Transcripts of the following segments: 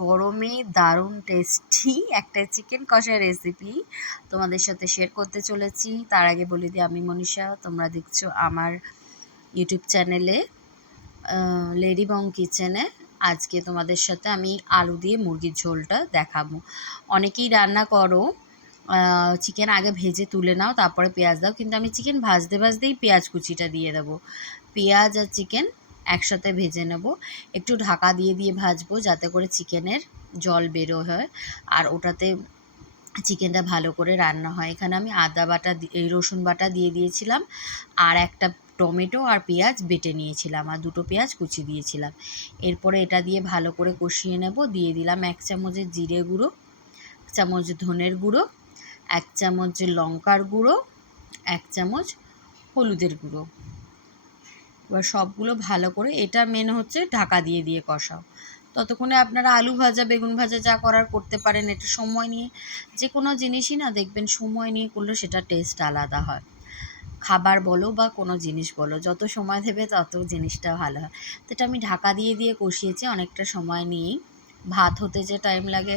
গরমে দারুণ টেস্টি একটা চিকেন কষার রেসিপি তোমাদের সাথে শেয়ার করতে চলেছি। তার আগে বলে দিই, আমি মনীষা, তোমরা দেখছো আমার ইউটিউব চ্যানেলে লেডি বং কিচেনে। আজকে তোমাদের সাথে আমি আলু দিয়ে মুরগির ঝোলটা দেখাবো। অনেকেই রান্না করো চিকেন আগে ভেজে তুলে নাও, তারপরে পেঁয়াজ দাও, কিন্তু আমি চিকেন ভাজতে ভাজতেই পেঁয়াজ কুচিটা দিয়ে দেবো। পেঁয়াজ আর চিকেন একসাথে ভেজে নেব, একটু ঢাকা দিয়ে দিয়ে ভাজবো যাতে করে চিকেনের জল বেরো হয় আর ওটাতে চিকেনটা ভালো করে রান্না হয়। এখানে আমি আদা বাটা রসুন বাটা দিয়ে দিয়েছিলাম, আর একটা টমেটো আর পেঁয়াজ বেটে নিয়েছিলাম, আর দুটো পেঁয়াজ কুচি দিয়েছিলাম। এরপরে এটা দিয়ে ভালো করে কষিয়ে নেব। দিয়ে দিলাম 1 চামচের জিরে গুঁড়ো, 1 চামচ ধনের গুঁড়ো, 1 চামচ লঙ্কার গুঁড়ো, 1 চামচ হলুদের গুঁড়ো। এবার সবগুলো ভালো করে, এটা মেন হচ্ছে ঢাকা দিয়ে দিয়ে কষাও। ততক্ষণে আপনারা আলু ভাজা বেগুন ভাজা যা করার করতে পারেন। একটু সময় নিয়ে, যে কোনো জিনিসই না দেখবেন সময় নিয়ে করলে সেটা টেস্ট আলাদা হয়। খাবার বলো বা কোনো জিনিস বলো, যত সময় দেবে তত জিনিসটা ভালো হয়। তো এটা আমি ঢাকা দিয়ে দিয়ে কষিয়েছি অনেকটা সময় নিয়েই। ভাত হতে যে টাইম লাগে,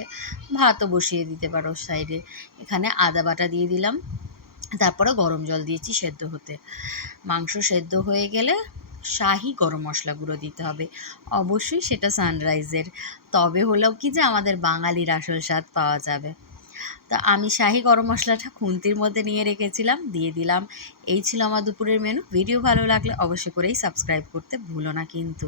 ভাতও বসিয়ে দিতে পারো সাইডে। এখানে আদা বাটা দিয়ে দিলাম, তারপরে গরম জল দিয়েছি সেদ্ধ হতে। মাংস সেদ্ধ হয়ে গেলে শাহি গরম মশলা গুঁড়ো দিতে হবে, অবশ্যই সেটা সানরাইজের। তবে হলেও কি যে আমাদের বাঙালির আসল স্বাদ পাওয়া যাবে। তো আমি শাহি গরম মশলাটা খুন্তির মধ্যে নিয়ে রেখেছিলাম, দিয়ে দিলাম। এই ছিল আমার দুপুরের মেনু। ভিডিও ভালো লাগলে অবশ্যই করেই সাবস্ক্রাইব করতে ভুলো না কিন্তু।